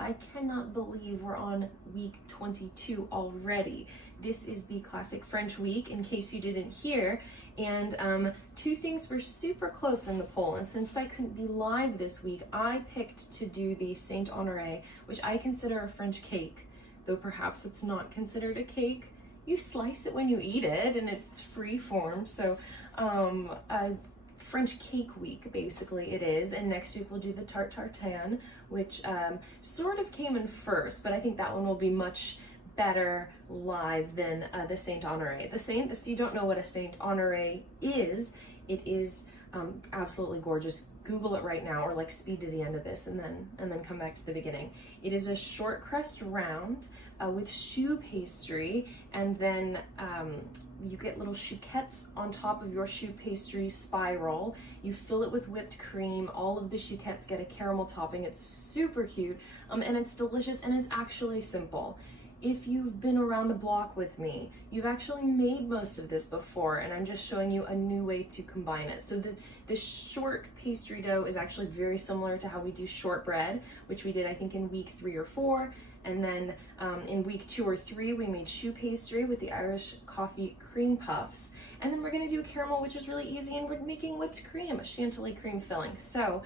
I cannot believe we're on week 22 already. This is the classic French week, in case you didn't hear, and two things were super close in the poll, and since I couldn't be live this week, I picked to do the Saint-Honoré, which I consider a French cake, though perhaps it's not considered a cake. You slice it when you eat it, and it's free form, so a French cake week, basically it is. And next week we'll do the tarte tartane, which sort of came in first, but I think that one will be much better live than the Saint-Honoré. If you don't know what a Saint-Honoré is, it is absolutely gorgeous. Google it right now, or like speed to the end of this and then come back to the beginning. It is a short crust round with choux pastry, and then you get little chouquettes on top of your choux pastry spiral. You fill it with whipped cream. All of the chouquettes get a caramel topping. It's super cute, and it's delicious, and it's actually simple. If you've been around the block with me, you've actually made most of this before, and I'm just showing you a new way to combine it. So the short pastry dough is actually very similar to how we do shortbread, which we did, I think, in week 3 or 4. And then in week 2 or 3, we made choux pastry with the Irish coffee cream puffs. And then we're gonna do a caramel, which is really easy, and we're making whipped cream, a chantilly cream filling. So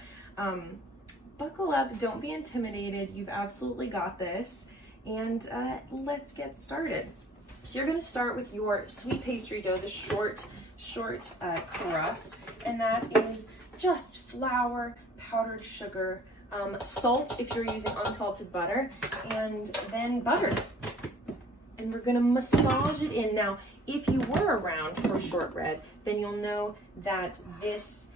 buckle up, don't be intimidated. You've absolutely got this. And let's get started. So you're gonna start with your sweet pastry dough, the short crust, and that is just flour, powdered sugar, salt if you're using unsalted butter, and then butter. And we're gonna massage it in. Now, if you were around for shortbread, then you'll know that this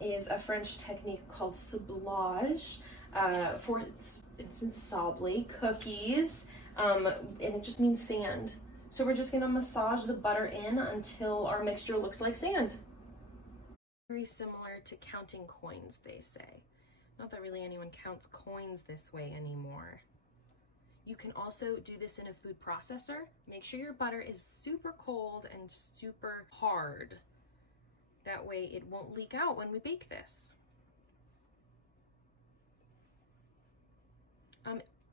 is a French technique called sablage. For instance, sably cookies, and it just means sand. So we're just gonna massage the butter in until our mixture looks like sand. Very similar to counting coins, they say. Not that really anyone counts coins this way anymore. You can also do this in a food processor. Make sure your butter is super cold and super hard. That way it won't leak out when we bake this.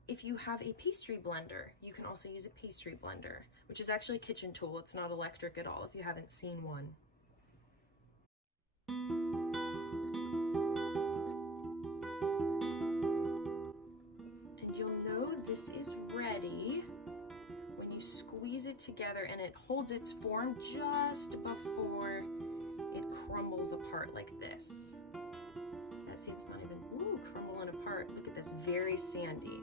If you have a pastry blender, you can also use a pastry blender, which is actually a kitchen tool. It's not electric at all if you haven't seen one. And you'll know this is ready when you squeeze it together and it holds its form just before it crumbles apart like this. See, it's not even crumbling apart. Look at this, very sandy.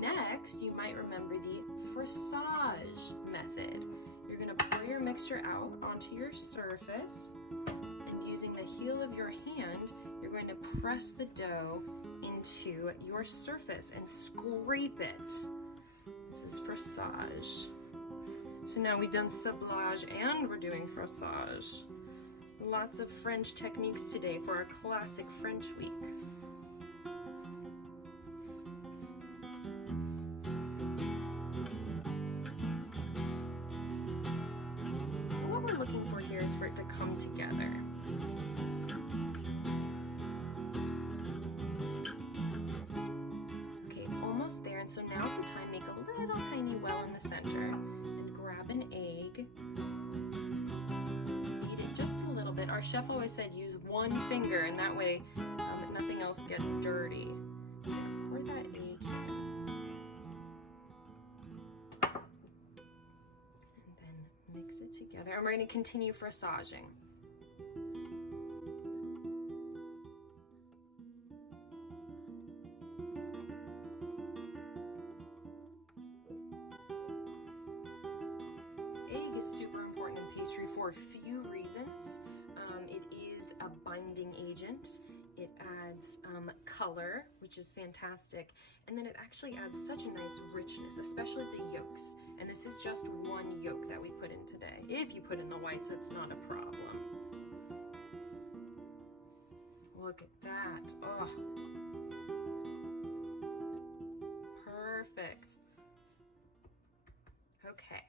Next, you might remember the frissage method. You're gonna pour your mixture out onto your surface, and using the heel of your hand, you're going to press the dough into your surface and scrape it. This is frissage. So now we've done sablage and we're doing frissage. Lots of French techniques today for our classic French week. What we're looking for here is for it to come together. Okay, it's almost there, and so now's the time. Make a little tiny well in the center and grab an egg. Our chef always said use one finger, and that way nothing else gets dirty. Pour that egg in. And then mix it together. And we're going to continue frissaging. Egg is super important in pastry for a few reasons. It is a binding agent. It adds color, which is fantastic, and then it actually adds such a nice richness, especially the yolks. And this is just one yolk that we put in today. If you put in the whites, it's not a problem. Look at that. Oh, perfect. Okay.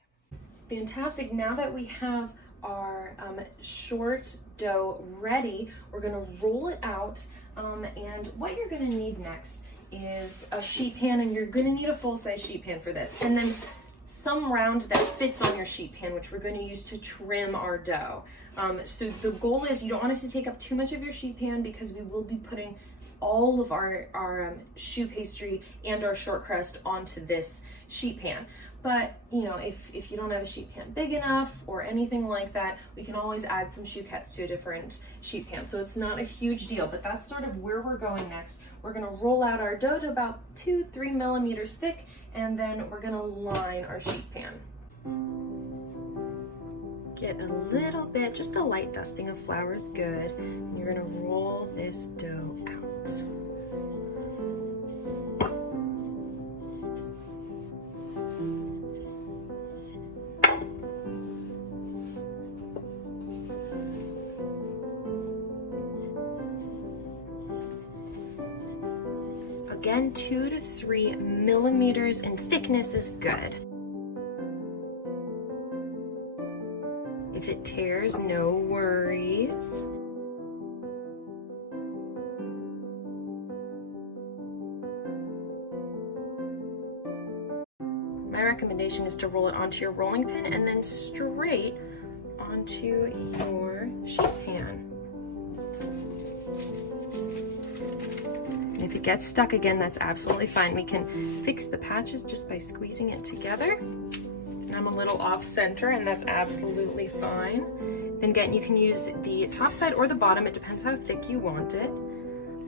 Fantastic. Now that we have our short dough ready, we're gonna roll it out, and what you're gonna need next is a sheet pan, and you're gonna need a full-size sheet pan for this. And then some round that fits on your sheet pan, which we're going to use to trim our dough. So the goal is you don't want it to take up too much of your sheet pan, because we will be putting all of our choux pastry and our short crust onto this sheet pan. But you know, if you don't have a sheet pan big enough or anything like that, we can always add some chouquettes to a different sheet pan. So it's not a huge deal, but that's sort of where we're going next. We're gonna roll out our dough to about 2-3 millimeters thick, and then we're gonna line our sheet pan. Get a little bit, just a light dusting of flour is good. And you're gonna roll this dough out. Again, 2 to 3 millimeters in thickness is good. If it tears, no worries. My recommendation is to roll it onto your rolling pin and then straight onto your sheet pan. If it gets stuck again, that's absolutely fine. We can fix the patches just by squeezing it together. And I'm a little off center, and that's absolutely fine. Then again, you can use the top side or the bottom. It depends how thick you want it.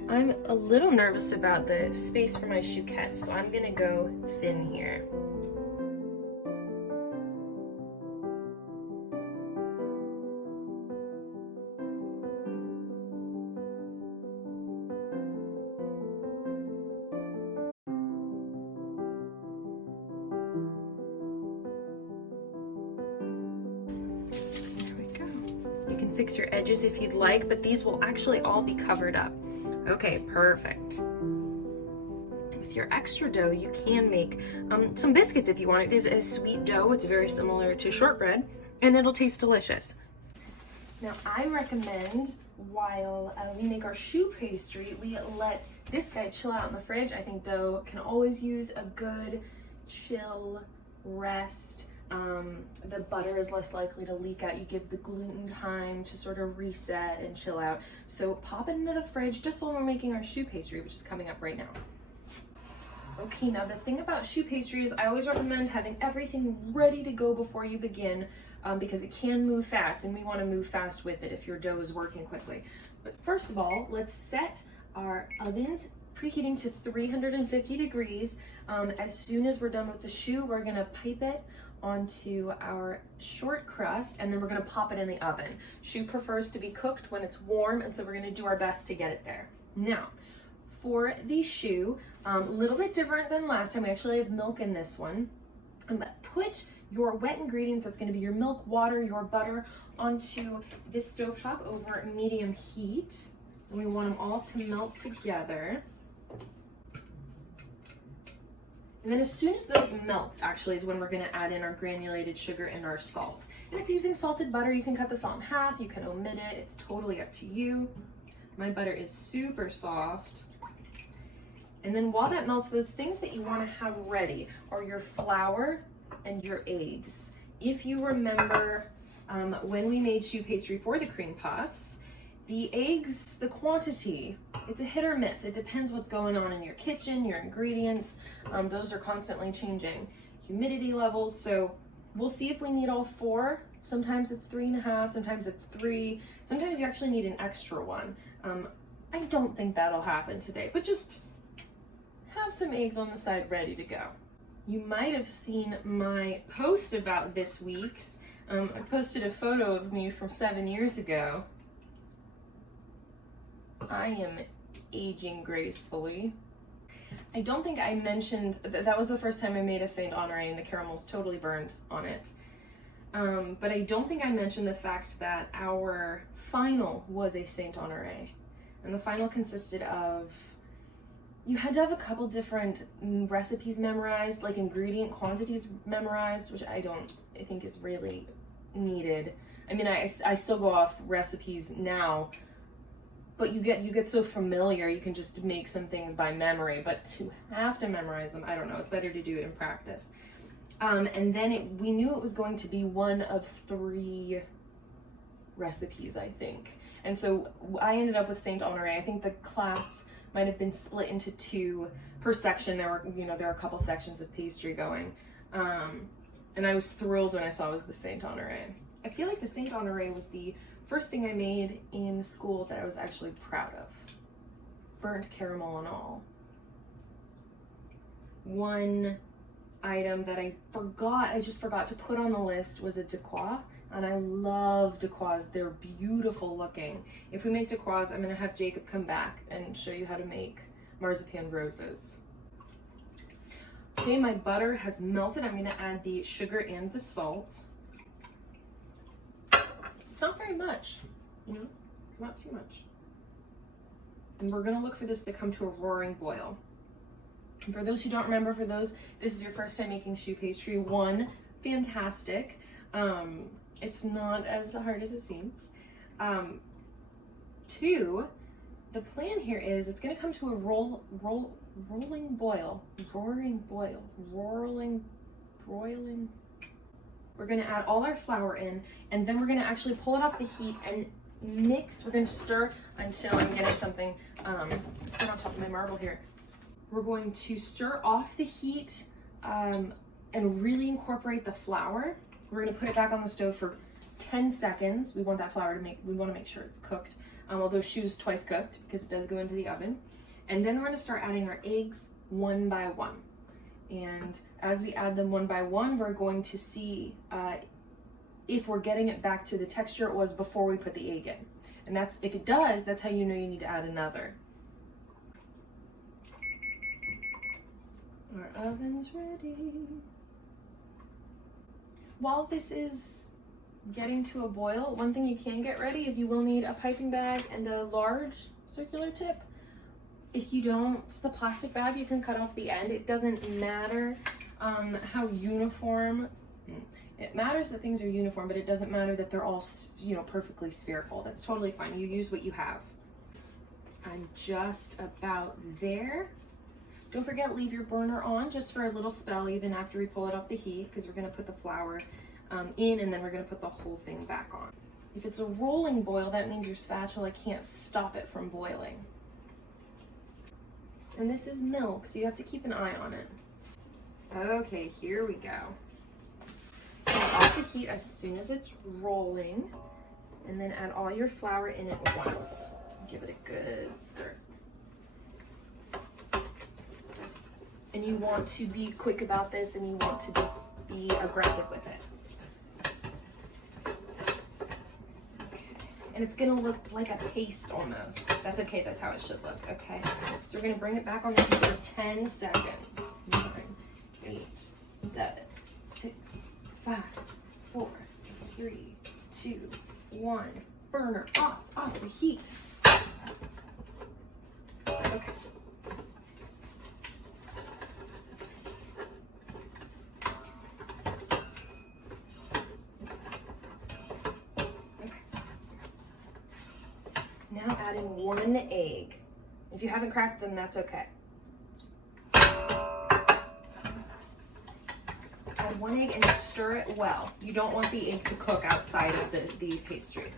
I'm a little nervous about the space for my chouquettes, so I'm gonna go thin here. You can fix your edges if you'd like, but these will actually all be covered up. Okay, perfect. With your extra dough, you can make some biscuits if you want. It is a sweet dough. It's very similar to shortbread, and it'll taste delicious. Now, I recommend while we make our choux pastry, we let this guy chill out in the fridge. I think dough can always use a good chill rest. The butter is less likely to leak out. You give the gluten time to sort of reset and chill out. So pop it into the fridge just while we're making our choux pastry, which is coming up right now. Okay, now the thing about choux pastry is I always recommend having everything ready to go before you begin, because it can move fast, and we want to move fast with it if your dough is working quickly. But first of all, let's set our ovens preheating to 350 degrees. As soon as we're done with the choux, we're gonna pipe it onto our short crust, and then we're gonna pop it in the oven. Choux prefers to be cooked when it's warm, and so we're gonna do our best to get it there. Now, for the choux, a little bit different than last time. We actually have milk in this one. Put your wet ingredients, that's gonna be your milk, water, your butter, onto this stovetop over medium heat. And we want them all to melt together. And then as soon as those melt, actually, is when we're gonna add in our granulated sugar and our salt. And if you're using salted butter, you can cut the salt in half, you can omit it, it's totally up to you. My butter is super soft. And then while that melts, those things that you wanna have ready are your flour and your eggs. If you remember when we made choux pastry for the cream puffs, the eggs, the quantity, it's a hit or miss. It depends what's going on in your kitchen, your ingredients. Those are constantly changing. Humidity levels, so we'll see if we need all 4. Sometimes it's 3.5, sometimes it's 3. Sometimes you actually need an extra one. I don't think that'll happen today, but just have some eggs on the side ready to go. You might have seen my post about this week's. I posted a photo of me from 7 years ago. I am aging gracefully. I don't think I mentioned that was the first time I made a Saint-Honoré, and the caramel's totally burned on it. But I don't think I mentioned the fact that our final was a Saint-Honoré. And the final consisted of, you had to have a couple different recipes memorized, like ingredient quantities memorized, which I think is really needed. I mean, I still go off recipes now, but you get so familiar, you can just make some things by memory, but to have to memorize them, I don't know, it's better to do it in practice. And then we knew it was going to be one of 3 recipes, I think. And so I ended up with Saint-Honoré. I think the class might have been split into 2 per section. There were a couple sections of pastry going. And I was thrilled when I saw it was the Saint-Honoré. I feel like the Saint-Honoré was the first thing I made in school that I was actually proud of. Burnt caramel and all. One item that I just forgot to put on the list was a de croix. And I love de croix. They're beautiful looking. If we make de croix, I'm gonna have Jacob come back and show you how to make marzipan roses. Okay, my butter has melted. I'm gonna add the sugar and the salt. It's not very much, not too much. And we're gonna look for this to come to a roaring boil. And for those who don't remember, this is your first time making choux pastry, 1, fantastic. It's not as hard as it seems. 2, the plan here is it's gonna come to a rolling boil, roaring boil, broiling. We're gonna add all our flour in, and then we're gonna actually pull it off the heat and mix. We're gonna stir until I'm getting something put on top of my marble here. We're going to stir off the heat and really incorporate the flour. We're gonna put it back on the stove for 10 seconds. We want that flour we wanna make sure it's cooked. Although choux twice cooked because it does go into the oven. And then we're gonna start adding our eggs one by one. And as we add them one by one, we're going to see if we're getting it back to the texture it was before we put the egg in. And if it does, that's how you know you need to add another. Our oven's ready. While this is getting to a boil, one thing you can get ready is you will need a piping bag and a large circular tip. If you don't, it's the plastic bag, you can cut off the end. It doesn't matter how uniform. It matters that things are uniform, but it doesn't matter that they're all, perfectly spherical. That's totally fine. You use what you have. I'm just about there. Don't forget, leave your burner on just for a little spell, even after we pull it off the heat, because we're gonna put the flour in, and then we're gonna put the whole thing back on. If it's a rolling boil, that means your spatula can't stop it from boiling. And this is milk, so you have to keep an eye on it. Okay, here we go. Off the heat as soon as it's rolling, and then add all your flour in at once. Give it a good stir. And you want to be quick about this, and you want to be aggressive with it. Okay. And it's gonna look like a paste almost. That's okay, that's how it should look, okay? So we're gonna bring it back on the heat for 10 seconds. 9, 8, 7, 6, 5, 4, 3, 2, 1. Burner off the heat. Okay. Now adding 1 egg. If you haven't cracked them, that's okay. Add 1 egg and stir it well. You don't want the egg to cook outside of the pastry.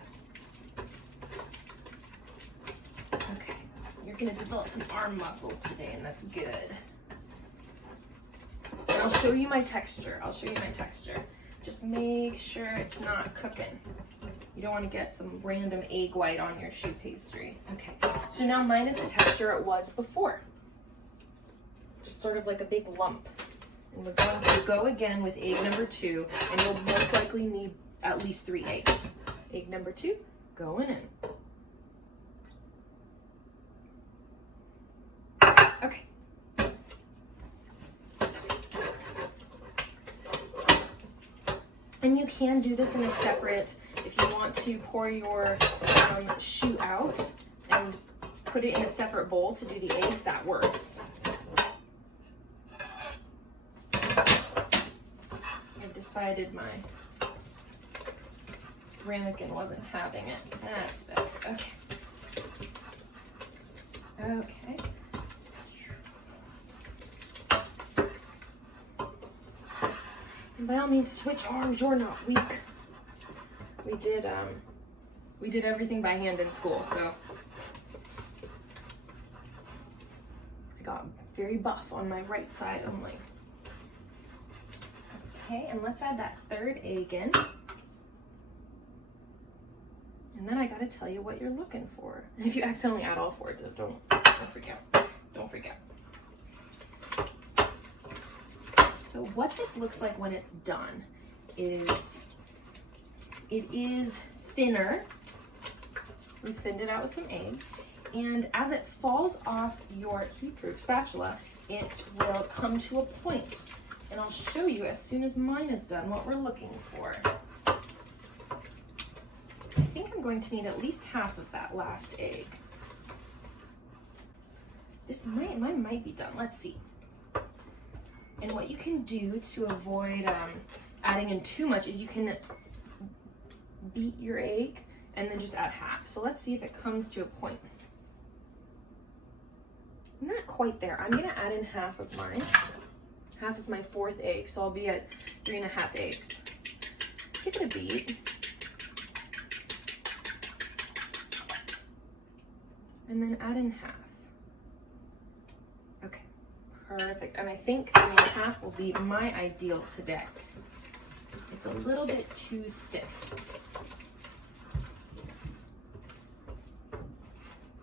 Okay, you're gonna develop some arm muscles today, and that's good. And I'll show you my texture. Just make sure it's not cooking. You don't want to get some random egg white on your choux pastry. Okay, so now mine is the texture it was before. Just sort of like a big lump. And we're going to go again with egg number 2, and you'll most likely need at least 3 eggs. Egg number 2, going in. Okay. And you can do this in a separate, if you want to pour your choux out and put it in a separate bowl to do the eggs, that works. I've decided my ramekin wasn't having it. That's better. Okay. Okay. And by all means, switch arms. You're not weak. We did everything by hand in school, so I got very buff on my right side only. Okay, and let's add that third egg in. And then I gotta tell you what you're looking for. And if you accidentally add all four, don't freak out. Don't freak out. So what this looks like when it's done is, it is thinner. We thinned it out with some egg. And as it falls off your heat-proof spatula, it will come to a point. And I'll show you as soon as mine is done what we're looking for. I think I'm going to need at least half of that last egg. Mine might be done. Let's see. And what you can do to avoid adding in too much is you can beat your egg and then just add half. So let's see if it comes to a point. I'm not quite there. I'm gonna add in half of mine, half of my fourth egg. So I'll be at 3.5 eggs. Give it a beat. And then add in half. Okay, perfect. And I think half will be my ideal today. It's a little bit too stiff.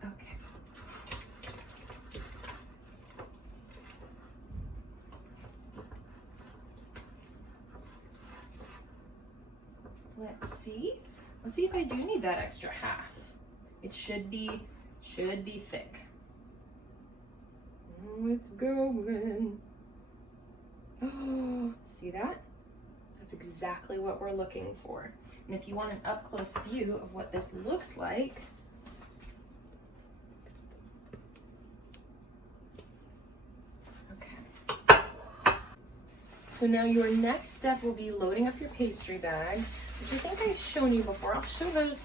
Okay. Let's see. Let's see if I do need that extra half. It should be thick. It's going. Oh, see that? That's exactly what we're looking for. And if you want an up-close view of what this looks like, okay. So now your next step will be loading up your pastry bag, which I think I've shown you before. I'll show those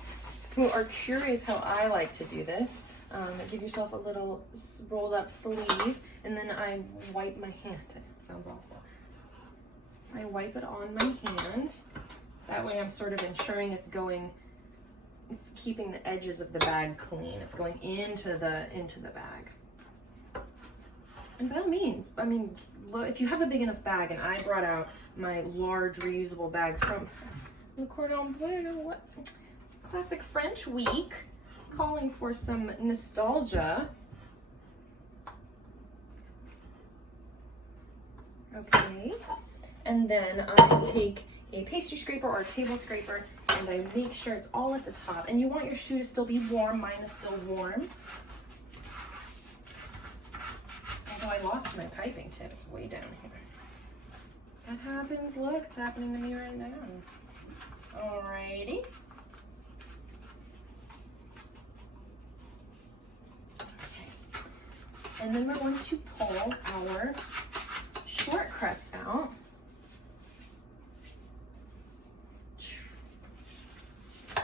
who are curious how I like to do this. Give yourself a little rolled up sleeve, and then I wipe my hand. It sounds awful. I wipe it on my hand. That way I'm sort of ensuring it's keeping the edges of the bag clean. It's going into the bag. And by all means, I mean, if you have a big enough bag, and I brought out my large reusable bag from the Cordon Bleu, what? Classic French week, calling for some nostalgia. Okay, and then I take a pastry scraper or a table scraper and I make sure it's all at the top. And you want your shoe to still be warm. Mine is still warm. Although I lost my piping tip, it's way down here. That happens, look, it's happening to me right now. Alrighty. And then we're going to pull our short crust out.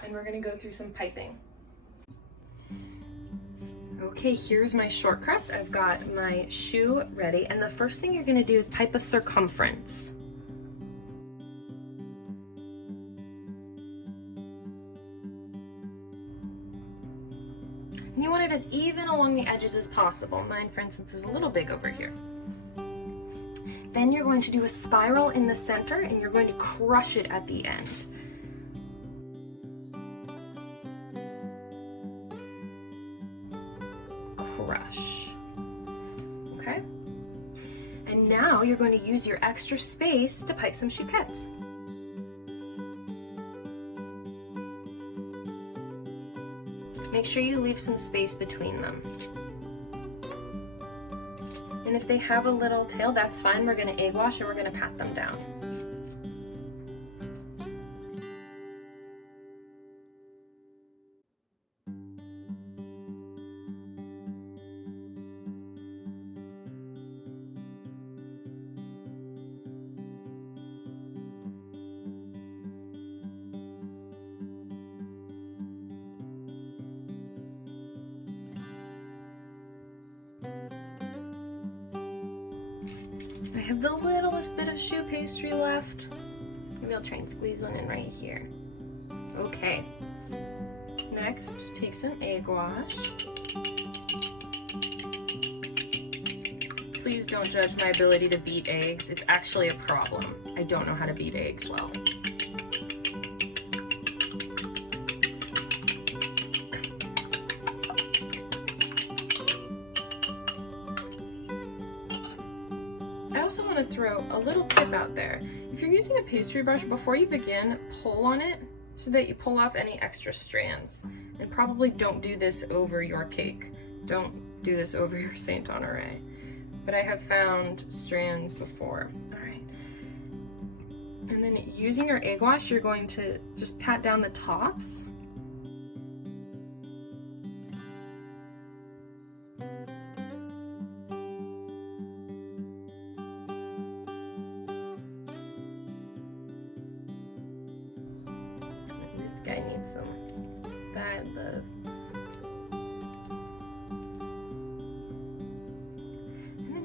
And we're gonna go through some piping. Okay, here's my short crust. I've got my shoe ready. And the first thing you're gonna do is pipe a circumference. And you want it as even along the edges as possible. Mine, for instance, is a little big over here. Then you're going to do a spiral in the center and you're going to crush it at the end. Crush. Okay? And now you're going to use your extra space to pipe some chouquettes. Make sure you leave some space between them. And if they have a little tail, that's fine. We're going to egg wash and we're going to pat them down. I have the littlest bit of choux pastry left. Maybe I'll try and squeeze one in right here. Okay. Next, take some egg wash. Please don't judge my ability to beat eggs. It's actually a problem. I don't know how to beat eggs well. I also want to throw a little tip out there. If you're using a pastry brush, before you begin, pull on it so that you pull off any extra strands. And probably don't do this over your cake. Don't do this over your Saint-Honoré. But I have found strands before. All right. And then using your egg wash, you're going to just pat down the tops. This guy needs some side love.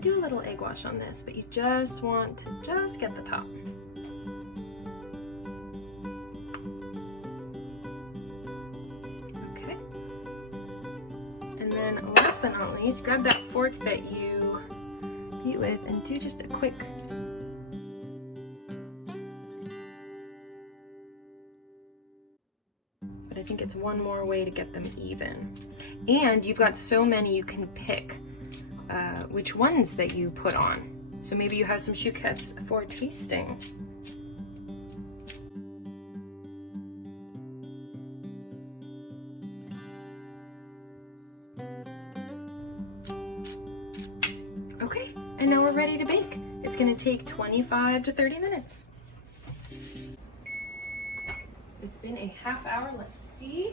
Do a little egg wash on this, but you just want to just get the top. Okay. And then last but not least, grab that fork that you beat with and do just a quick but I think it's one more way to get them even. And you've got so many you can pick which ones that you put on. So maybe you have some chouquettes for tasting. Okay, and now we're ready to bake. It's gonna take 25 to 30 minutes. It's been a half hour, let's see.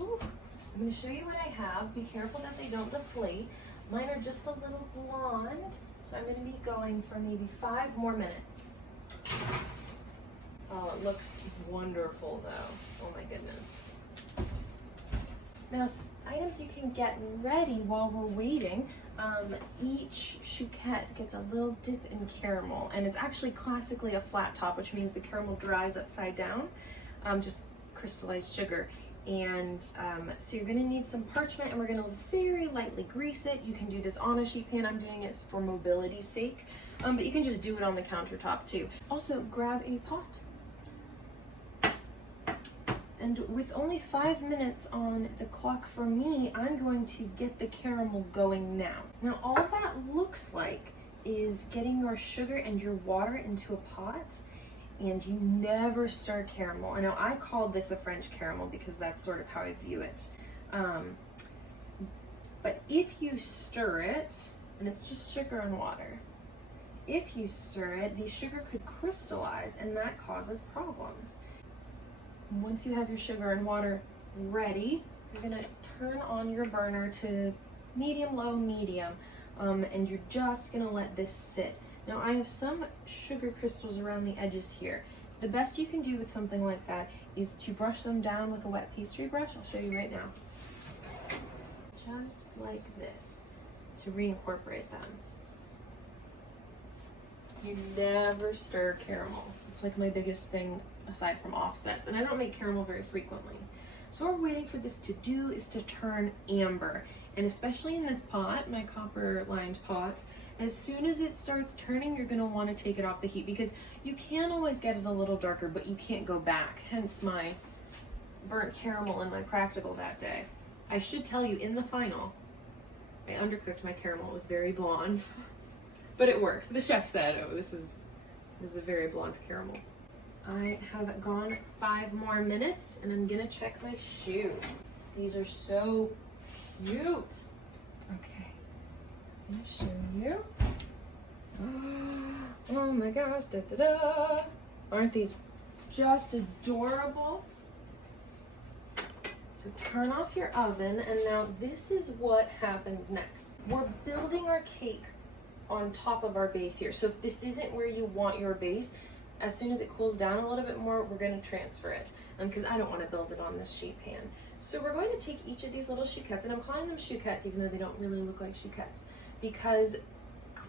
Ooh, I'm gonna show you what I have. Be careful that they don't deflate. Mine are just a little blonde, so I'm going to be going for maybe 5 more minutes. Oh, it looks wonderful though. Oh my goodness. Now, items you can get ready while we're waiting. Each chouquette gets a little dip in caramel, and it's actually classically a flat top, which means the caramel dries upside down, just crystallized sugar. And so you're going to need some parchment, and we're going to very lightly grease it. You can do this on a sheet pan. I'm doing it for mobility's sake, but you can just do it on the countertop too. Also, grab a pot. And with only 5 minutes on the clock for me, I'm going to get the caramel going now. Now, all that looks like is getting your sugar and your water into a pot, and you never stir caramel. I know I call this a French caramel because that's sort of how I view it. But if you stir it, and it's just sugar and water, if you stir it, the sugar could crystallize, and that causes problems. Once you have your sugar and water ready, you're gonna turn on your burner to medium, low, medium, and you're just gonna let this sit. Now I have some sugar crystals around the edges here. The best you can do with something like that is to brush them down with a wet pastry brush. I'll show you right now. Just like this, to reincorporate them. You never stir caramel. It's like my biggest thing aside from offsets, and I don't make caramel very frequently. So what we're waiting for this to do is to turn amber, and especially in this pot, my copper lined pot, as soon as it starts turning, you're going to want to take it off the heat, because you can always get it a little darker, but you can't go back, hence my burnt caramel in my practical that day. I should tell you, in the final, I undercooked my caramel. It was very blonde, but it worked. The chef said, oh, this is a very blonde caramel. I have gone 5 more minutes, and I'm gonna check my shoe. These are so cute. Okay, I'm gonna show you. Oh my gosh, da da da. Aren't these just adorable? So turn off your oven, and now this is what happens next. We're building our cake on top of our base here. So if this isn't where you want your base, as soon as it cools down a little bit more, we're going to transfer it, because I don't want to build it on this sheet pan. So we're going to take each of these little chouquettes, and I'm calling them chouquettes even though they don't really look like chouquettes, because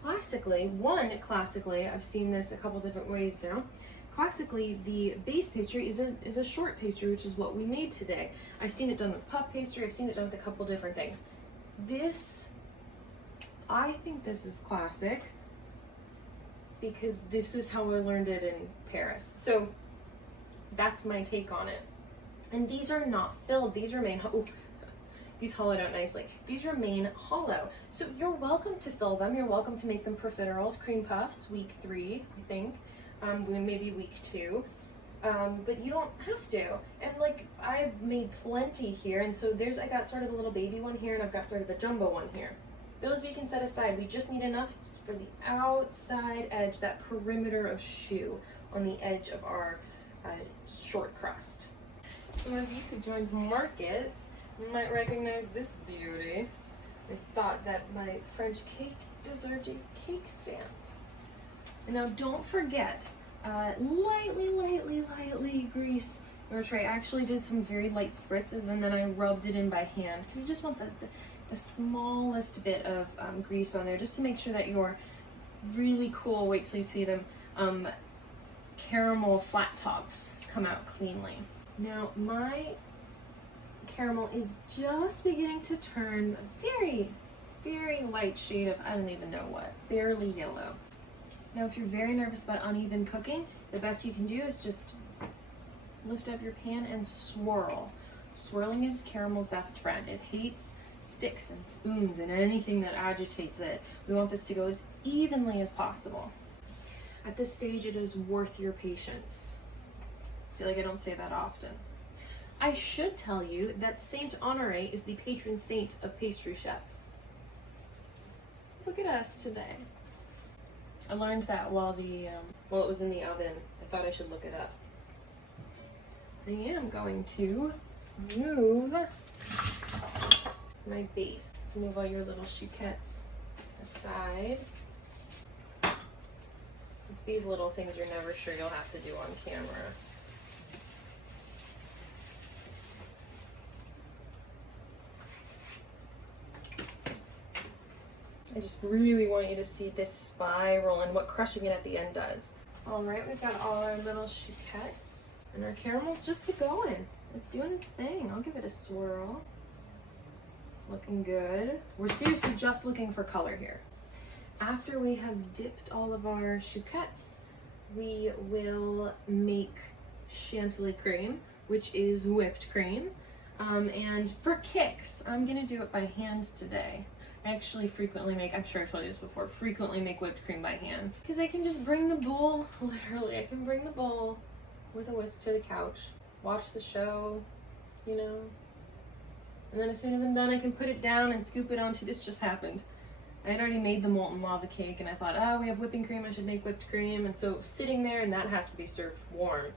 classically, I've seen this a couple different ways now. Classically, the base pastry is a short pastry, which is what we made today. I've seen it done with puff pastry. I've seen it done with a couple different things. I think this is classic because this is how I learned it in Paris. So that's my take on it. And these are not filled. These remain, these hollowed out nicely. These remain hollow. So you're welcome to fill them. You're welcome to make them profiteroles, cream puffs, week 3, I think. Maybe week 2. But you don't have to. And like, I've made plenty here. And so I got sort of a little baby one here, and I've got sort of the jumbo one here. Those we can set aside. We just need enough for the outside edge, that perimeter of choux on the edge of our short crust. Some of you who joined markets might recognize this beauty. I thought that my French cake deserved a cake stand. And now don't forget, lightly grease your tray. I actually did some very light spritzes and then I rubbed it in by hand because you just want the smallest bit of grease on there just to make sure that you're really cool. Wait till you see them caramel flat tops come out cleanly. Now my caramel is just beginning to turn a very light shade of, I don't even know what, barely yellow. Now if you're very nervous about uneven cooking, the best you can do is just lift up your pan and swirl. Swirling is caramel's best friend. It hates sticks and spoons and anything that agitates it. We want this to go as evenly as possible. At this stage, it is worth your patience. I feel like I don't say that often. I should tell you that Saint-Honoré is the patron saint of pastry chefs. Look at us today. I learned that while it was in the oven. I thought I should look it up. I am going to move my base. Move all your little chouquettes aside. It's these little things you're never sure you'll have to do on camera. I just really want you to see this spiral and what crushing it at the end does. All right, we've got all our little chouquettes and our caramel's just a-going. It's doing its thing. I'll give it a swirl. It's looking good. We're seriously just looking for color here. After we have dipped all of our chouquettes, we will make chantilly cream, which is whipped cream. And for kicks, I'm gonna do it by hand today. I actually frequently make, I'm sure I told you this before, frequently make whipped cream by hand. Because I can just bring the bowl, literally, I can bring the bowl with a whisk to the couch, watch the show, you know. And then as soon as I'm done, I can put it down and scoop it onto, this just happened. I had already made the molten lava cake and I thought, oh, we have whipping cream, I should make whipped cream. And so it was sitting there and that has to be served warm.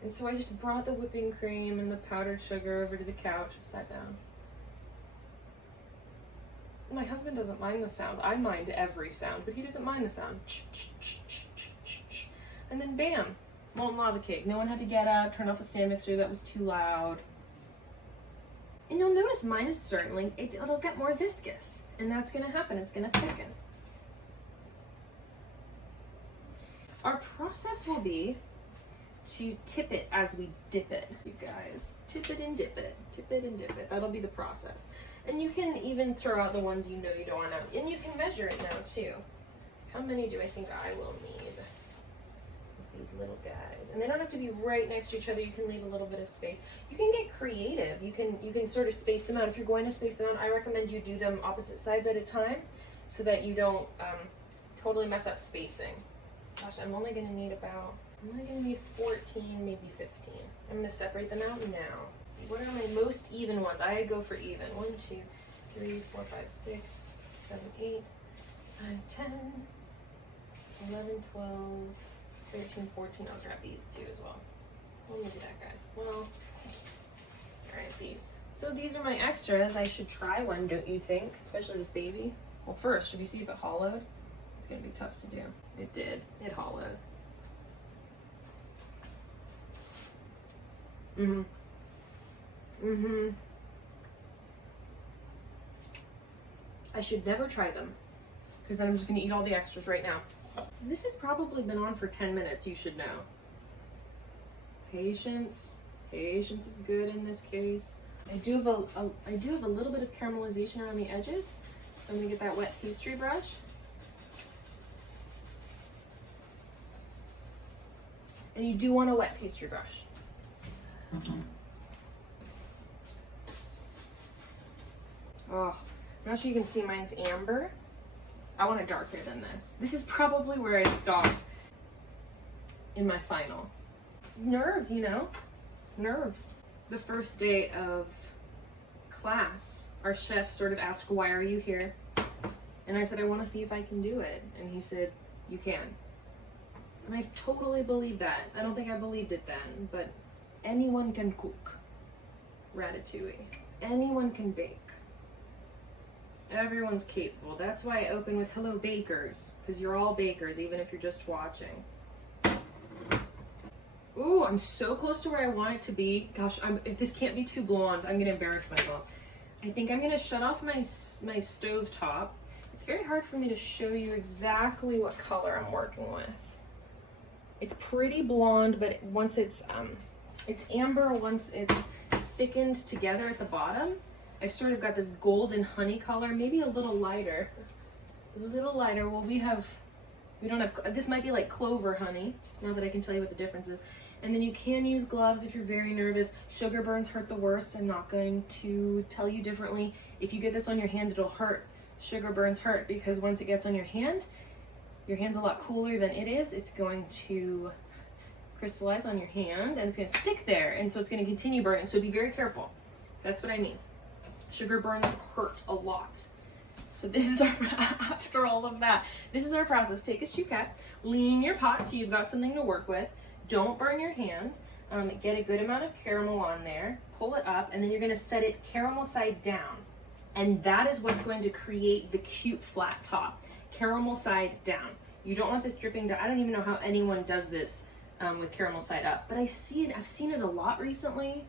And so I just brought the whipping cream and the powdered sugar over to the couch and sat down. My husband doesn't mind the sound. I mind every sound, but he doesn't mind the sound. And then bam, molten lava cake. No one had to get up, turn off a stand mixer that was too loud. And you'll notice mine is certainly, it'll get more viscous. And that's gonna happen, it's gonna thicken. Our process will be to tip it as we dip it, you guys. Tip it and dip it, tip it and dip it. That'll be the process. And you can even throw out the ones you know you don't want to. And you can measure it now too. How many do I think I will need with these little guys? And they don't have to be right next to each other. You can leave a little bit of space. You can get creative. You can sort of space them out. If you're going to space them out, I recommend you do them opposite sides at a time so that you don't totally mess up spacing. Gosh, I'm only going to need 14, maybe 15. I'm going to separate them out now. What are my most even ones? I go for even. 1, 2, 3, 4, 5, 6, 7, 8, 9, 10, 11, 12, 13, 14. I'll grab these two as well. Let me do that guy. Well, alright, these. So these are my extras. I should try one, don't you think? Especially this baby. Well, first, should we see if it hollowed? It's going to be tough to do. It did. It hollowed. I should never try them because then I'm just gonna eat all the extras right now. This has probably been on for 10 minutes, you should know. Patience. Patience is good in this case. I do have a little bit of caramelization around the edges, so I'm gonna get that wet pastry brush. And you do want a wet pastry brush. Oh, I'm not sure you can see mine's amber. I want it darker than this. This is probably where I stopped in my final. It's nerves, you know? Nerves. The first day of class, our chef sort of asked, "Why are you here?" And I said, "I want to see if I can do it." And he said, "You can." And I totally believe that. I don't think I believed it then, but anyone can cook ratatouille. Anyone can bake. Everyone's capable. That's why I open with hello bakers, because you're all bakers, even if you're just watching. Ooh, I'm so close to where I want it to be. Gosh, if this can't be too blonde, I'm gonna embarrass myself. I think I'm gonna shut off my stove top. It's very hard for me to show you exactly what color I'm working with. It's pretty blonde, but once it's amber, once it's thickened together at the bottom, I've sort of got this golden honey color, maybe a little lighter. A little lighter. Well, we don't have, this might be like clover honey, now that I can tell you what the difference is. And then you can use gloves if you're very nervous. Sugar burns hurt the worst. I'm not going to tell you differently. If you get this on your hand, it'll hurt. Sugar burns hurt because once it gets on your hand's a lot cooler than it is. It's going to crystallize on your hand and it's going to stick there. And so it's going to continue burning. So be very careful. That's what I mean. Sugar burns hurt a lot. So this is our, after all of that, this is our process. Take a chouquette, lean your pot so you've got something to work with. Don't burn your hand. Get a good amount of caramel on there, pull it up, and then you're gonna set it caramel side down. And that is what's going to create the cute flat top. Caramel side down. You don't want this dripping down. I don't even know how anyone does this with caramel side up, but I've seen it a lot recently.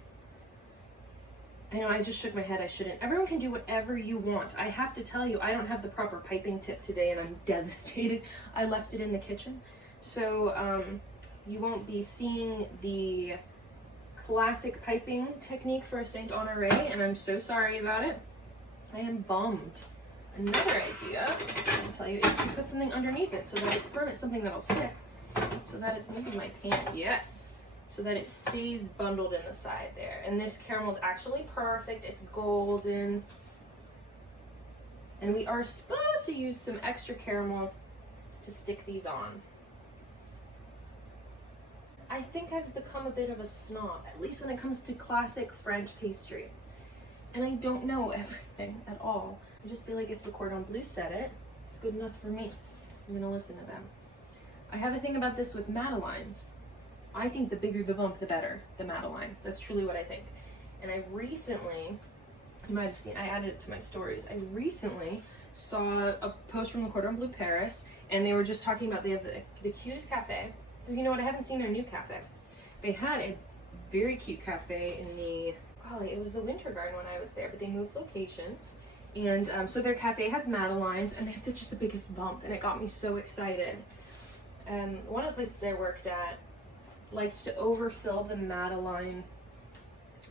I know, I just shook my head, I shouldn't. Everyone can do whatever you want. I have to tell you, I don't have the proper piping tip today and I'm devastated. I left it in the kitchen. So you won't be seeing the classic piping technique for Saint-Honoré, and I'm so sorry about it. I am bummed. Another idea, I'll tell you, is to put something underneath it so that it's permanent, something that'll stick. So that it's maybe my pan, yes. So that it stays bundled in the side there. And this caramel is actually perfect. It's golden. And we are supposed to use some extra caramel to stick these on. I think I've become a bit of a snob, at least when it comes to classic French pastry. And I don't know everything at all. I just feel like if the Cordon Bleu said it, it's good enough for me. I'm gonna listen to them. I have a thing about this with Madeleines. I think the bigger the bump, the better, the Madeleine. That's truly what I think. And I recently, you might have seen, I added it to my stories. I recently saw a post from the Cordon Bleu Paris, and they were just talking about, they have the cutest cafe. You know what, I haven't seen their new cafe. They had a very cute cafe in the, golly, it was the Winter Garden when I was there, but they moved locations. And so their cafe has Madeleines, and they're just the biggest bump, and it got me so excited. One of the places I worked at liked to overfill the Madeleine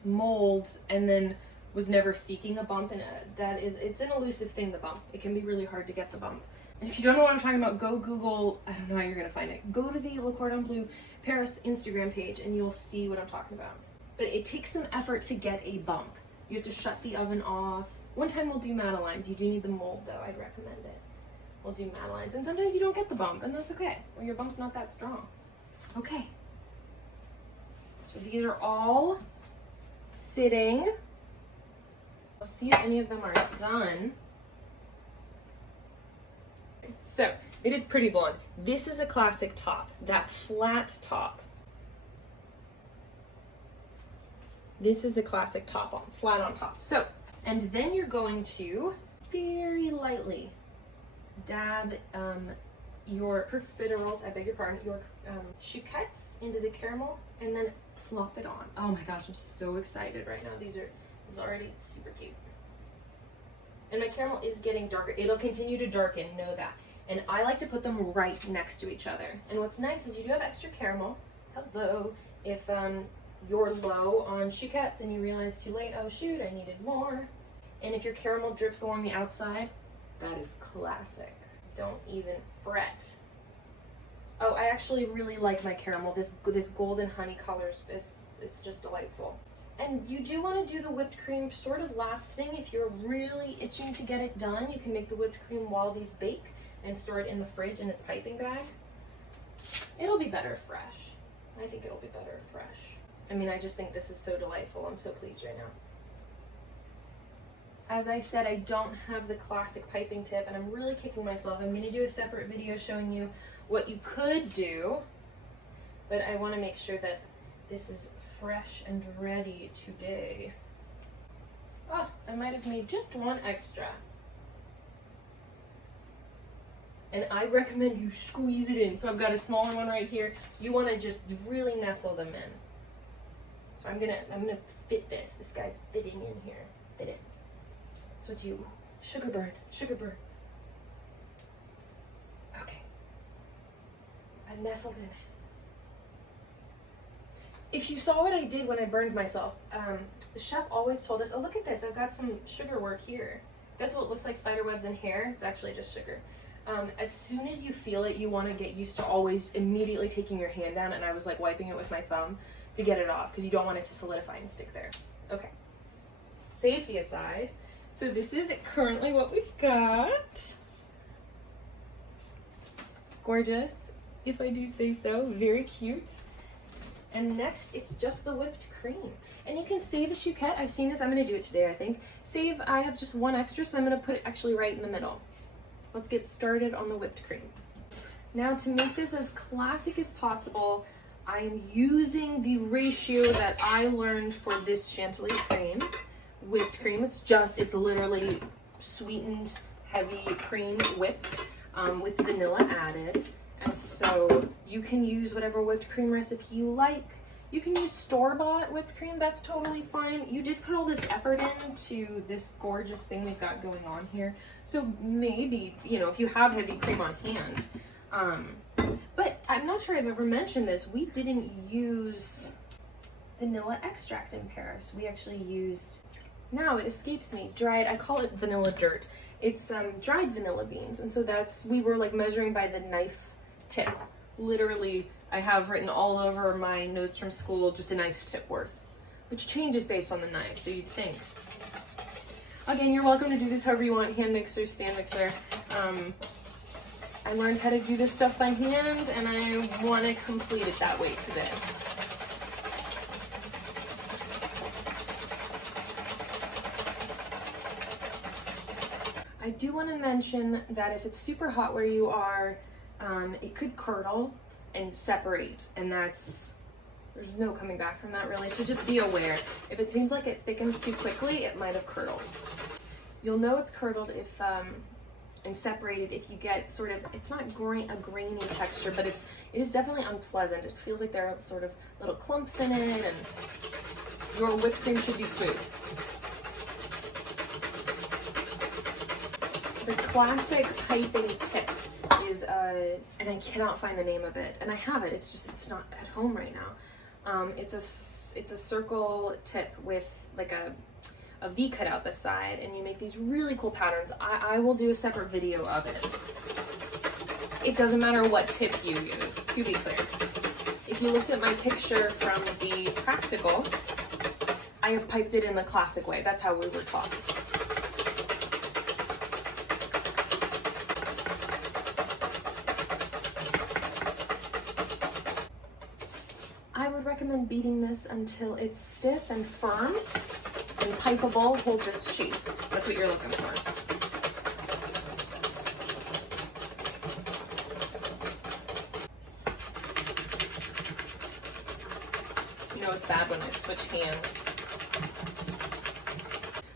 molds and then was never seeking a bump, and it's an elusive thing, the bump. It can be really hard to get the bump. And if you don't know what I'm talking about, go Google, I don't know how you're gonna find it. Go to the Le Cordon Bleu Paris Instagram page and you'll see what I'm talking about. But it takes some effort to get a bump. You have to shut the oven off. One time we'll do Madeleines. You do need the mold though, I'd recommend it. We'll do Madeleines, and sometimes you don't get the bump, and that's okay. Or your bump's not that strong. Okay. So these are all sitting. I'll see if any of them are done. So it is pretty blonde. This is a classic top, that flat top. This is a classic top, on flat on top. So, and then you're going to very lightly dab your profiteroles, I beg your pardon, your chouquettes into the caramel, and then plop it on. Oh my gosh, I'm so excited right now. This is already super cute. And my caramel is getting darker. It'll continue to darken, know that. And I like to put them right next to each other. And what's nice is you do have extra caramel. Hello. If you're low on chouquettes and you realize too late, oh shoot, I needed more. And if your caramel drips along the outside, that is classic. Don't even fret. Oh, I actually really like my caramel. This golden honey color is just delightful. And you do want to do the whipped cream sort of last thing. If you're really itching to get it done, you can make the whipped cream while these bake and store it in the fridge in its piping bag. It'll be better fresh. I think it'll be better fresh. I mean, I just think this is so delightful. I'm so pleased right now. As I said, I don't have the classic piping tip, and I'm really kicking myself. I'm going to do a separate video showing you what you could do, but I want to make sure that this is fresh and ready today. Oh, I might have made just one extra. And I recommend you squeeze it in. So I've got a smaller one right here. You want to just really nestle them in. So I'm gonna fit this. This guy's fitting in here. Fit it. That's what you, sugar bird. Okay. I nestled in. If you saw what I did when I burned myself, the chef always told us, oh, look at this, I've got some sugar work here. That's what looks like spider webs in hair. It's actually just sugar. As soon as you feel it, you want to get used to always immediately taking your hand down, and I was like wiping it with my thumb to get it off because you don't want it to solidify and stick there. Okay. Safety aside, so this is currently what we've got. Gorgeous, if I do say so. Very cute. And next, it's just the whipped cream. And you can save a chouquette. I've seen this. I'm going to do it today, I think. I have just one extra, so I'm going to put it actually right in the middle. Let's get started on the whipped cream. Now, to make this as classic as possible, I am using the ratio that I learned for this chantilly cream. Whipped cream, it's literally sweetened, heavy cream whipped with vanilla added. And so you can use whatever whipped cream recipe you like. You can use store-bought whipped cream, that's totally fine. You did put all this effort into this gorgeous thing we've got going on here. So maybe, if you have heavy cream on hand. But I'm not sure I've ever mentioned this. We didn't use vanilla extract in Paris. We actually used, now it escapes me, I call it vanilla dirt. It's dried vanilla beans. And so we were like measuring by the knife tip. Literally, I have written all over my notes from school just a knife's tip worth, which changes based on the knife, so you'd think. Again, you're welcome to do this however you want, hand mixer, stand mixer. I learned how to do this stuff by hand, and I want to complete it that way today. I do want to mention that if it's super hot where you are, it could curdle and separate, and there's no coming back from that really, so just be aware. If it seems like it thickens too quickly, it might have curdled. You'll know it's curdled if and separated if you get sort of, it's not a grainy texture, but it is definitely unpleasant. It feels like there are sort of little clumps in it, and your whipped cream should be smooth. The classic piping tip is, and I cannot find the name of it, and I have it, it's not at home right now. It's a circle tip with like a V cut out the side, and you make these really cool patterns. I will do a separate video of it. It doesn't matter what tip you use, to be clear. If you looked at my picture from the practical, I have piped it in the classic way. That's how we were taught. I would recommend beating this until it's stiff and firm and pipeable, holds its shape. That's what you're looking for. It's bad when I switch hands.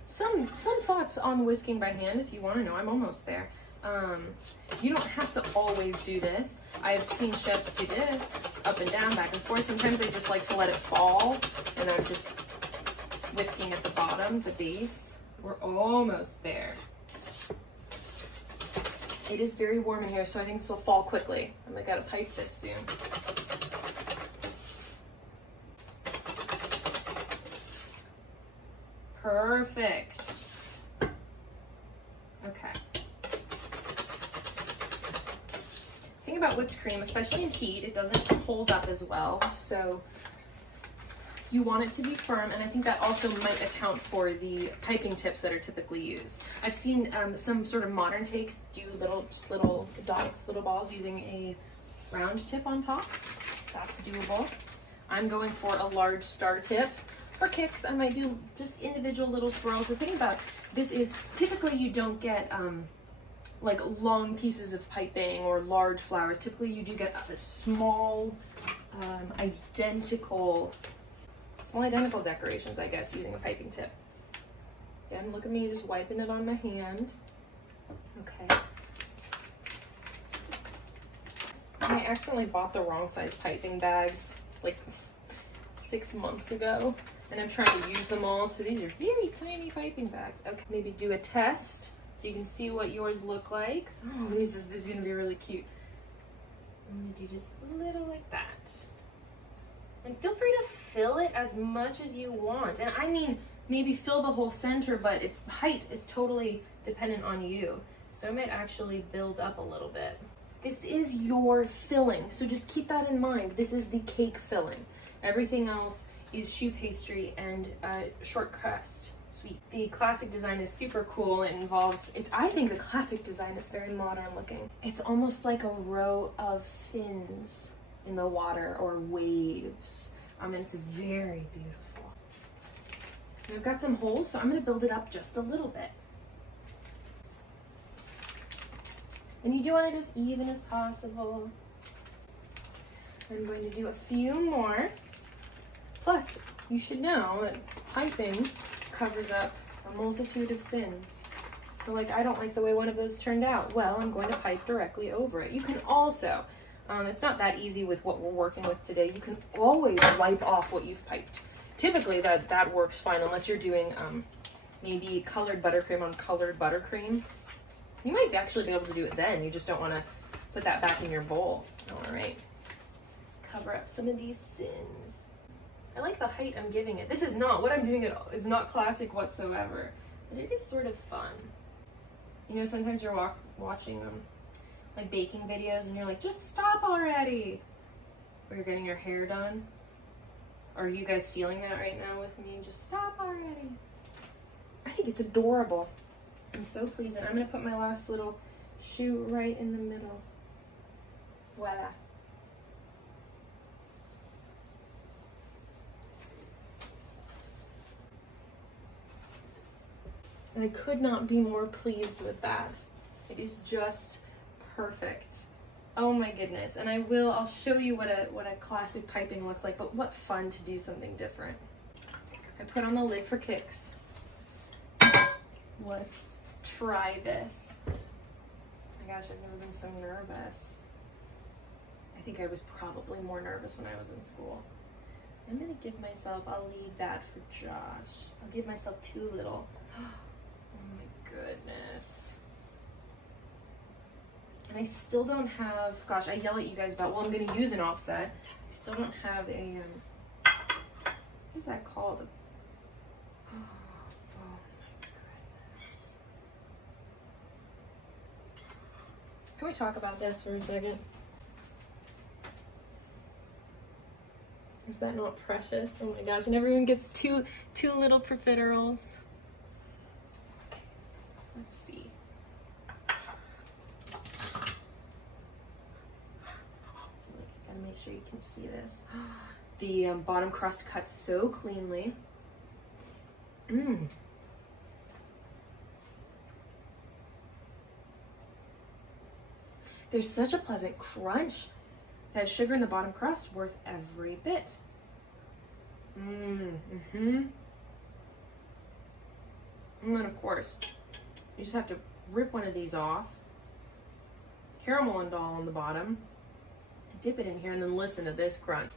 Some thoughts on whisking by hand, if you want to know. I'm almost there. You don't have to always do this. I've seen chefs do this, up and down, back and forth. Sometimes I just like to let it fall, and I'm just whisking at the bottom, the base. We're almost there. It is very warm in here, so I think this will fall quickly. I gotta pipe this soon. Perfect. Okay. Thing about whipped cream, especially in heat, it doesn't hold up as well. So you want it to be firm, and I think that also might account for the piping tips that are typically used. I've seen some sort of modern takes do little dots, little balls using a round tip on top. That's doable. I'm going for a large star tip. For kicks, I might do just individual little swirls. The thing about this is typically you don't get like long pieces of piping or large flowers. Typically you do get a small identical decorations, I guess, using a piping tip. Again, look at me just wiping it on my hand. Okay. I accidentally bought the wrong size piping bags like 6 months ago, and I'm trying to use them all, so these are very tiny piping bags. Okay, maybe do a test so you can see what yours look like. Oh, this is gonna be really cute. I'm gonna do just a little like that. And feel free to fill it as much as you want. And I mean, maybe fill the whole center, but its height is totally dependent on you. So I might actually build up a little bit. This is your filling, so just keep that in mind. This is the cake filling. Everything else is choux pastry and short crust sweet. The classic design is super cool. It involves, I think the classic design is very modern looking. It's almost like a row of fins in the water or waves. And it's very beautiful. So I've got some holes, so I'm gonna build it up just a little bit. And you do want it as even as possible. I'm going to do a few more. Plus, you should know that piping covers up a multitude of sins. So like, I don't like the way one of those turned out. Well, I'm going to pipe directly over it. You can also, it's not that easy with what we're working with today. You can always wipe off what you've piped. Typically that works fine unless you're doing maybe colored buttercream on colored buttercream. You might actually be able to do it then. You just don't want to put that back in your bowl. All right, let's cover up some of these sins. I like the height I'm giving it. This is not, what I'm doing it is not classic whatsoever, but it is sort of fun. You know, sometimes you're watching like baking videos and you're like, just stop already. Or you're getting your hair done. Are you guys feeling that right now with me? Just stop already. I think it's adorable. I'm so pleased, and I'm gonna put my last little shoe right in the middle. Voila. I could not be more pleased with that. It is just perfect. Oh my goodness. And I'll show you what a classic piping looks like, but what fun to do something different. I put on the lid for kicks. Let's try this. Oh my gosh, I've never been so nervous. I think I was probably more nervous when I was in school. I'm gonna give myself, I'll leave that for Josh. I'll give myself too little. Oh my goodness. And I still don't have, gosh, I yell at you guys about, well, I'm gonna use an offset. I still don't have a, what is that called? Oh my goodness. Can we talk about this for a second? Is that not precious? Oh my gosh, and everyone gets two little profiteroles. Okay, let's see. Gotta make sure you can see this. The bottom crust cuts so cleanly. There's such a pleasant crunch. That sugar in the bottom crust worth every bit. And then of course, you just have to rip one of these off, caramel and all on the bottom, dip it in here, and then listen to this crunch.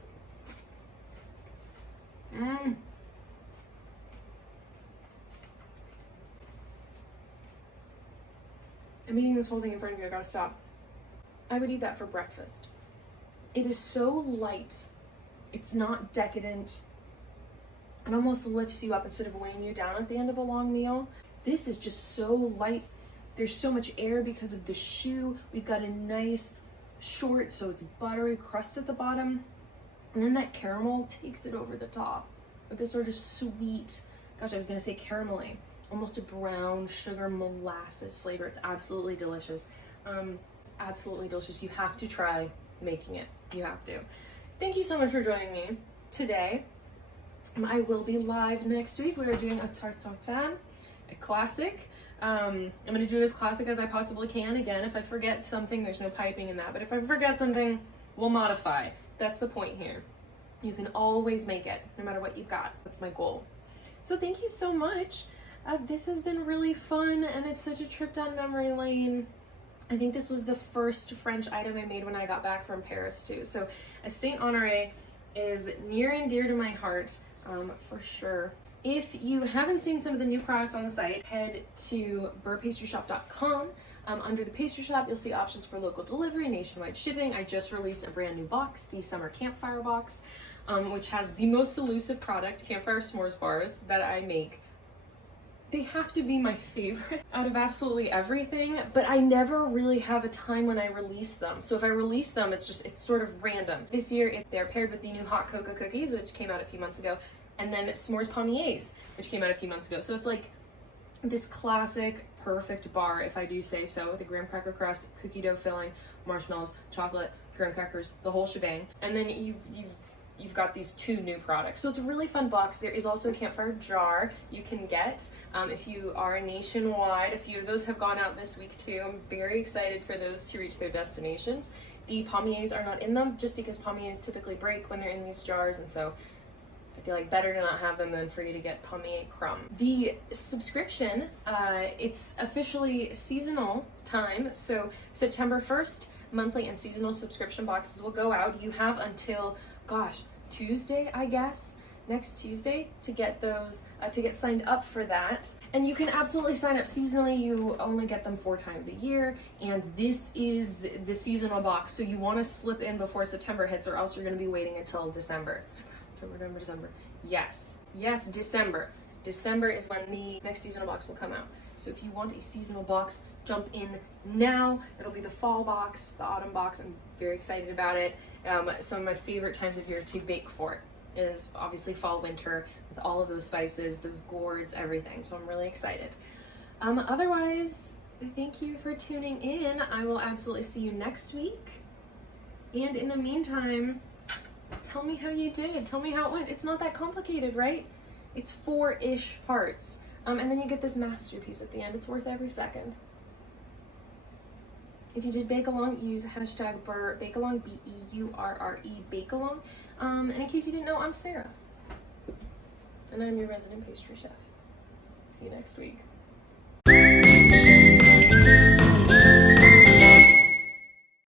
I'm eating this whole thing in front of you, I gotta stop. I would eat that for breakfast. It is so light. It's not decadent. It almost lifts you up instead of weighing you down at the end of a long meal. This is just so light. There's so much air because of the choux. We've got a nice short, so it's buttery crust at the bottom. And then that caramel takes it over the top with this sort of sweet, gosh, I was gonna say caramelly, almost a brown sugar molasses flavor. It's absolutely delicious. Absolutely delicious. You have to try making it. You have to. Thank you so much for joining me today. I will be live next week. We are doing a tarte tatin, a classic. I'm gonna do it as classic as I possibly can. Again, if I forget something, there's no piping in that, but if I forget something, we'll modify. That's the point here. You can always make it, no matter what you've got. That's my goal. So thank you so much. This has been really fun, and it's such a trip down memory lane. I think this was the first French item I made when I got back from Paris too. So a Saint-Honoré is near and dear to my heart, for sure. If you haven't seen some of the new products on the site, head to beurrepastryshop.com. Under the pastry shop, you'll see options for local delivery, nationwide shipping. I just released a brand new box, the Summer Campfire box, which has the most elusive product, campfire s'mores bars, that I make. They have to be my favorite out of absolutely everything, but I never really have a time when I release them. So if I release them, it's sort of random. This year, they're paired with the new hot cocoa cookies, which came out a few months ago, and then s'mores pommiers, which came out a few months ago. So it's like this classic, perfect bar, if I do say so, with a graham cracker crust, cookie dough filling, marshmallows, chocolate, graham crackers, the whole shebang. And then you've got these two new products. So it's a really fun box. There is also a campfire jar you can get if you are nationwide. A few of those have gone out this week too. I'm very excited for those to reach their destinations. The pommiers are not in them, just because pommiers typically break when they're in these jars, and so I feel like better to not have them than for you to get pommier crumb. The subscription, it's officially seasonal time, so September 1st, monthly and seasonal subscription boxes will go out. You have until, gosh, Tuesday, I guess, next Tuesday, to get those, to get signed up for that. And you can absolutely sign up seasonally. You only get them 4 times a year, and this is the seasonal box, so you want to slip in before September hits, or else you're going to be waiting until December. November, December. Yes, December. December is when the next seasonal box will come out. So if you want a seasonal box, jump in now. It'll be the fall box, the autumn box. I'm very excited about it. Some of my favorite times of year to bake for is obviously fall, winter, with all of those spices, those gourds, everything. So I'm really excited. Otherwise, thank you for tuning in. I will absolutely see you next week. And in the meantime, tell me how you did. Tell me how it went. It's not that complicated, right? It's 4-ish parts. And then you get this masterpiece at the end. It's worth every second. If you did bake along, use hashtag Beurre Bake Along, B-E-U-R-R-E Bake Along. And in case you didn't know, I'm Sarah. And I'm your resident pastry chef. See you next week.